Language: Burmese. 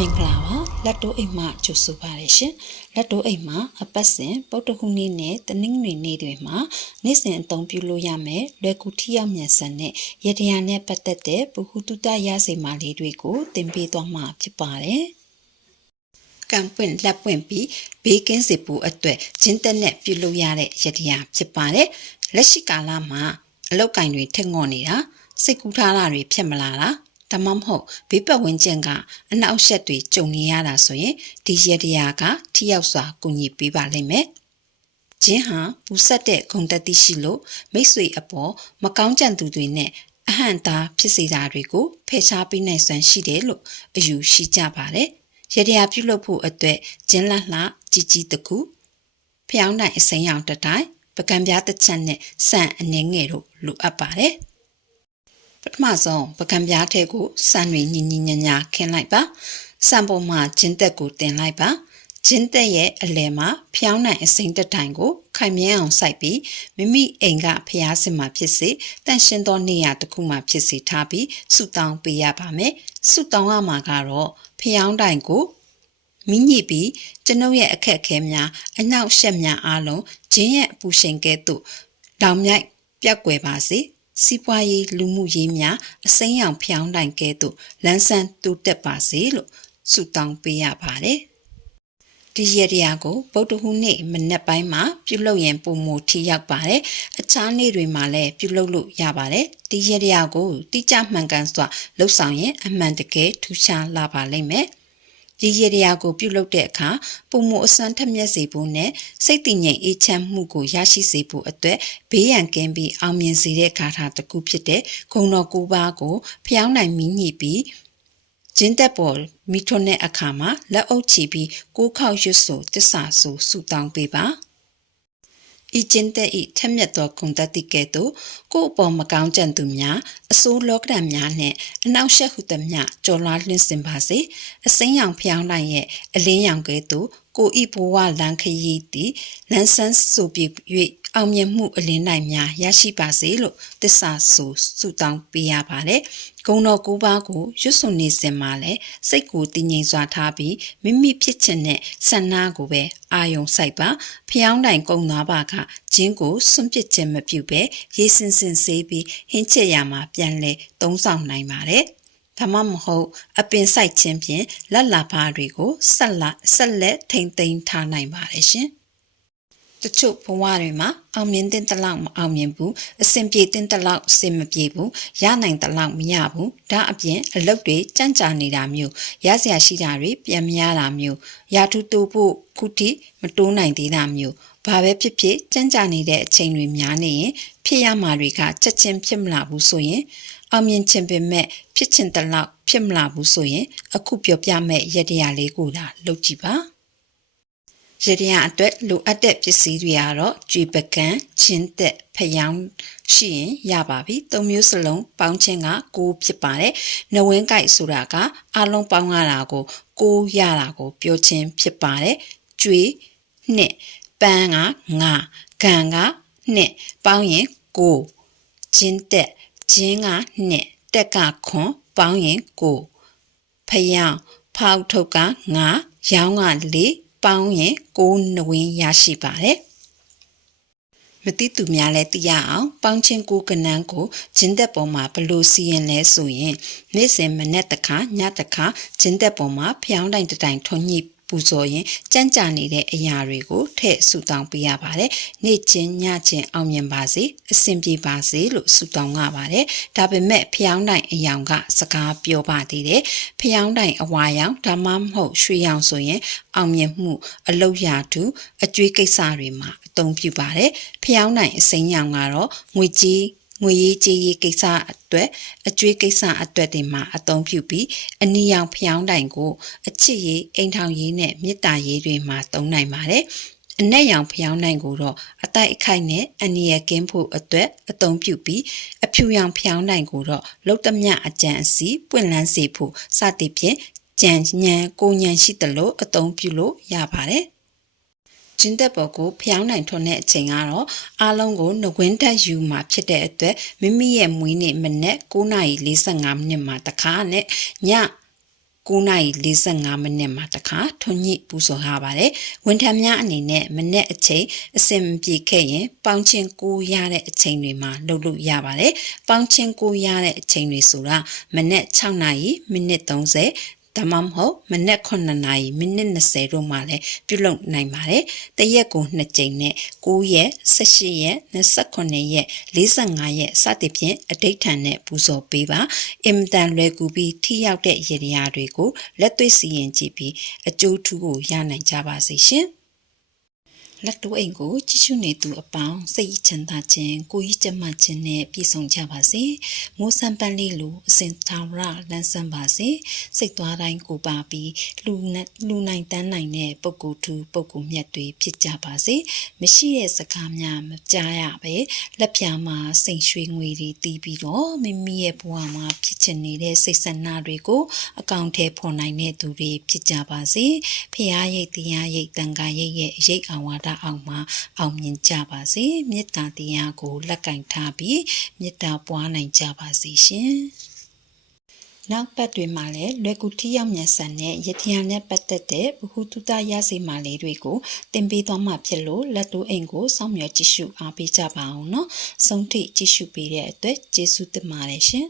မင်္ဂလာပါလက်တိုးအိမ်မှကြိုဆိုပါရရှင်လက်တိုးအိမ်မှာအပတ်စဉ်ပုတ်တခုနေ့နဲ့တနင်္ဂနွေနေ့တွေမှာနေ့စဉ်အသုံးပြုလို့ရမယ်လွယ်ကူထိရောက်မြန်ဆန်တဲ့ရတရားနဲ့ပတ်သက်တဲ့ပုဟုတုတရစေမာလေးတွေကိုသင်ပေးသွားမှာဖြစ်ပါတယ်ကံပွင့်လက်ပွင့်ပြီးဘေးကင်းစေဖို့အတွက်ဂျင်းတက်နဲ့ပြုလုပ်ရတဲ့ရတရားဖြစ်ပါတယ်လက်ရှိကာလမှာအလောက်ကင်တွေထက်ငေါ့နေတာစိတ်ကူးထားတာတွေဖြစ်မလာတာဒါမှမဟုတ်ဘေးပတ်ဝန်းကျင်ကအနောက်ရှက်တွေကြုံနေရတာဆိုရင်ဒီရတရားကထိရောက်စွာကူညီပေးပါလိမ့်မယ်။ဂျင်းဟာပူဆက်တဲ့ဂုဏ်တတိရှိလို့မိတ်ဆွေအပေါ်မကောင်းကြံသူတွေနဲ့အဟန့်သားဖြစ်စေတာတွေကိုဖယ်ရှားပေးနိုင်စွမ်းရှိတယ်လို့အယူရှိကြပါတယ်။ရတရားပြုလုပ်ဖို့အတွက်ဂျင်းလက်လှကြီးကြီးတကူဖျောင်းနိုင်အစိမ်းရောင်တတိုင်းပကံပြားတစ်ချက်နဲ့ဆန်အနှင်းငယ်တို့လိုအပ်ပါတယ်။ပထမဆုံးပကံပြားထဲကိုစံတွေညင်ညင်ညာခင်းလိုက်ပါစံပေါ်မှာဂျင်းတက်ကိုတင်လိုက်ပါဂျင်းတက်ရဲ့အလယ်မှာဖျောင်းနိုင်အစိမ်းတစ်တိုင်ကိုခိုင်မြဲအောင်စိုက်ပြီးမိမိအိမ်ကဖျားစင်မှာဖြစ်စေတန့်ရှင်းသောနေရာတစ်ခုမှာဖြစ်စေထားပြီးဆုတောင်းပေးရပါမယ်ဆုတောင်းရမှာကတော့ဖျောင်းတိုင်ကိုမိညစ်ပြီးကျွန်ုပ်ရဲ့အခက်အခဲများအနှောက်အယှက်များအားလုံးဂျင်းရဲ့အပူရှင်ကဲ့သို့တောင်မြိုက်ပြက်ကွယ်ပါစေစီးပွားရေးလူမှုရေးများအစိမ်းရောင်ဖျောင်းတိုင်ကဲ့သို့လန်းဆန်းတိုးတက်ပါစေလို့ဆုတောင်းပေးရပါတယ်။ဒီရတရားကိုဗုဒ္ဓဟူးနေ့မနက်ပိုင်းမှာပြုလုပ်ရင်ပုံမထိရောက်ပါတယ်။အခြားနေ့တွေမှာလည်းပြုလုပ်လို့ရပါတယ်။ဒီရတရားကိုတိကျမှန်ကန်စွာလှုပ်ဆောင်ရင်အမှန်တကယ်ထူးခြားလာပါလိမ့်မယ်။ဒီရတရားကိုပြုလုပ်တဲ့အခါပုံမအစွမ်းထက်မြက်စေဖို့နဲ့စိတ်တည်ငြိမ်အေးချမ်းမှုကိုရရှိစေဖို့အတွက်ဘေးရန်ကင်းပြီးအောင်မြင်စေတဲ့ဂါထာတစ်ခုဖြစ်တဲ့ဂုဏ်တော်၉ပါးကိုဖျောင်းနိုင်မိညှိပြီးဂျင်းတက်ပေါ်မိထွန်းတဲ့အခါမှာလက်အုပ်ချပြီးကိုးခေါက်ရွတ်ဆိုတစ္ဆာဆိုဆုတောင်းပေးပါဤကျင့်တဲ့ဤထက်မြက်သောဂုဏ်တတိကဲ့သို့ကိုယ်အပေါ်မကောင်းကြံသူများအဆိုးလောကဓာတ်များနဲ့အနောက်ရှက်ဟုသမျှကြော်လွှားလွှင့်စင်ပါစေအစိမ်းရောင်ဖျောင်းတိုင်းရဲ့အလင်းရောင်ကဲ့သို့ကိုဤဘဝလန်ခရီးသည်လန်းဆန်းဆိုပြ၍အောင်မြင်မှုအလင်းတိုင်းများရရှိပါစေလို့တစ္ဆာဆိုဆုတောင်းပေးရပါတယ်ဂုဏ်တော်၉ပါးကိုရွတ်ဆိုနေစဉ်မှာလည်းစိတ်ကိုတည်ငြိမ်စွာထားပြီးမိမိဖြစ်ချင်တဲ့ဆန္ဒကိုပဲအာယုံစိုက်ပါဖျောင်းတိုင်ကုံသွားပါကဂျင်းကိုစွန့်ပစ်ခြင်းမပြုဘဲရေစင်စင်ဆေးပြီးဟင်းချက်ရမှာပြန်လဲသုံးဆောင်နိုင်ပါတယ်ဒါမှမဟုတ်အပင်စိုက်ခြင်းဖြင့်လက်လာပါတွေကိုဆက်လက်ထိမ့်သိမ်းထားနိုင်ပါတယ်ရှင်တချို့ဘဝတွေမှာအောင်မြင်တဲ့တလောက်မအောင်မြင်ဘူးအဆင်ပြေတဲ့တလောက်အဆင်မပြေဘူးရနိုင်တဲ့လောက်မရဘူးဒါအပြင်အလုပ်တွေကြန့်ကြာနေတာမျိုးရစရာရှိတာတွေပြန်မရတာမျိုးရာထူးတိုးဖို့ခုထိမတိုးနိုင်သေးတာမျိုးဘာပဲဖြစ်ဖြစ်ကြန့်ကြာနေတဲ့အချိန်တွေများနေရင်ဖြစ်ရမှာတွေကချက်ချင်းဖြစ်မလာဘူးဆိုရင်အောင်မြင်ခြင်းပဲမဲ့ဖြစ်ချင်တဲ့လောက်ဖြစ်မလာဘူးဆိုရင်အခုပြောပြမဲ့ရတရားလေးကိုဒါလုပ်ကြည့်ပါရတရားအတွက်လိုအပ်တဲ့ပစ္စည်းတွေကတော့ကြွေပကံချင်းသက်ဖျောင်းရှိရင်ရပါပြီ၃မျိုးစလုံးပေါင်းခြင်းက9ဖြစ်ပါတယ်နဝင်းကိုက်ဆိုတာကအလုံးပေါင်းရတာကို9ရတာကိုပြောခြင်းဖြစ်ပါတယ်ကြွေနှစ်ပန်းက9ကံက2ပေါင်းရင်9ချင်းသက်ဂျင်းက2တက်ကခွန်ပေါင်းရင်9ဖျောင်းဖောက်ထုတ်က9ရောင်းက4ပေါင်းရင်9နဝင်းရရှိပါတယ်မတိသူများလည်းသိရအောင်ပေါင်းချင်း9ကနန်းကိုဂျင်းသက်ပေါ်မှာဘလို့စီရင်လဲဆိုရင်နေ့စဉ်မနေ့တစ်ခါညတစ်ခါဂျင်းသက်ပေါ်မှာဖျောင်းတိုင်တိုင်ထွန်ညှိပူဇော်ရင်ကြမ်းကြာနေတဲ့အရာတွေကိုထည့်ဆုတောင်းပေးရပါတယ်နေ့ချင်းညချင်းအောင်မြင်ပါစေအဆင်ပြေပါစေလို့ဆုတောင်းရပါတယ်ဒါပေမဲ့ဖျောင်းတိုင်အယောင်ကစကားပြောပါသေးတယ်ဖျောင်းတိုင်အဝါရောင်ဒါမှမဟုတ်ရွှေရောင်ဆိုရင်အောင်မြင်မှုအလုပ်ရာထူးအကျွေးကိစ္စတွေမှာအသုံးပြုပါတယ်ဖျောင်းတိုင်အစိမ်းရောင်ကတော့ငွေရေးကြေးရေးကိစ္စအတွက်အကျွေးကိစ္စအတွက်တွေမှာအသုံးပြုပြီးအနီရောင်ဖျောင်းတိုင်ကိုအချစ်ရေးအိမ်ထောင်ရေးနဲ့မေတ္တာရေးတွေမှာသုံးနိုင်ပါတယ်။အနက်ရောင်ဖျောင်းတိုင်ကိုတော့အတိုက်အခိုက်နဲ့အနီရကင်းဖို့အတွက်အသုံးပြုပြီးအဖြူရောင်ဖျောင်းတိုင်ကိုတော့လုတ်တမျှအကြံအစီပွင့်လန်းစေဖို့စသည်ဖြင့်ကြံညံကိုညံရှိသလိုအသုံးပြုလို့ရပါတယ်။ဂျင်းသက်ပေါ်ကိုဖျောင်းနိုင်ထွန်းတဲ့အချိန်ကတော့အားလုံးကိုနှဝင်းတက်ယူမှာဖြစ်တဲ့အတွက်မိမိရဲ့မွေးနေ့မနက်9:45မိနစ်မှာတစ်ခါနဲ့ည 9:45 မိနစ်မှာတခါထွန်ညစ်ပူဇော်ရပါတယ်။ဝန်ထမ်းများအနေနဲ့မနေ့အချိန်အစင်မပြေခဲ့ရင်ပေါင်းချင်းကိုရတဲ့အချိန်တွေမှာလုပ်လို့ရပါတယ်။ပေါင်းချင်းကိုရတဲ့အချိန်တွေဆိုတာမနေ့6နာရီမိနစ်30ဒါမှမဟုတ်မနက်9နာရီမိနစ်20တို့မှလည်းပြုလုပ်နိုင်ပါတယ်။တရက်ကို2ကြိမ်နဲ့9ရက်18ရက်29ရက်45ရက်စသဖြင့်အဓိဋ္ဌာန်နဲ့ပူဇော်ပေးပါ။အင်တန်လွယ်ကူပြီးထိရောက်တဲ့ရည်ရည်တွေကိုလက်တွေ့စီရင်ကြည့်ပြီးအကျိုးထူးကိုရနိုင်ကြပါစေရှင်။လက်တိုးအိမ်ကိုကြည့်ရှုနေသူအပေါင်းစိတ်ချမ်းသာခြင်းကိုယ်ကြီးကျန်းမာခြင်းနဲ့ပြည့်စုံကြပါစေ။မိုးစံပန်းလေးလိုအစဉ်ထာဝရလန်းဆန်းပါစေ။စိတ်သွားတိုင်းကိုပါပြီးလူနိုင်တန်းနိုင်တဲ့ပုဂ္ဂိုလ်ထူပုဂ္ဂိုလ်မြတ်တွေဖြစ်ကြပါစေ။မရှိတဲ့စကားများမကြားရပဲလက်ပြားမှာစိန်ရွှေငွေတွေတီးပြီးတော့မိမိရဲ့ဘဝမှာဖြစ်ချင်နေတဲ့စိတ်ဆန္ဒတွေကိုအကောင့်ထဲဖော်နိုင်တဲ့သူတွေဖြစ်ကြပါစေ။ဖျားရိတ်တရားရိတ်တန်ခါရိတ်ရဲ့ရိတ်အောင်ဝါဒအောင်မှာအောင်မြင်ကြပါစေမေတ္တာတရားကိုလက်ကင်ထားပြီးမေတ္တာပွားနိုင်ကြပါစေရှင်နောက်ပတ်တွေမှာလည်းလွယ်ကူထိရောက်မြန်ဆန်တဲ့ရတရားနဲ့ပတ်သက်တဲ့ဘ ഹു တုတရစီမာလေးတွေကိုသင်ပေးသွားမှာဖြစ်လို့လက်တိုးအိမ်ကိုစောင့်မျှော်ကြည့်ရှုအားပေးကြပါအောင်နော်ဆုံးထိကြည့်ရှုပေးတဲ့အတွက်ကျေးဇူးတင်ပါတယ်ရှင်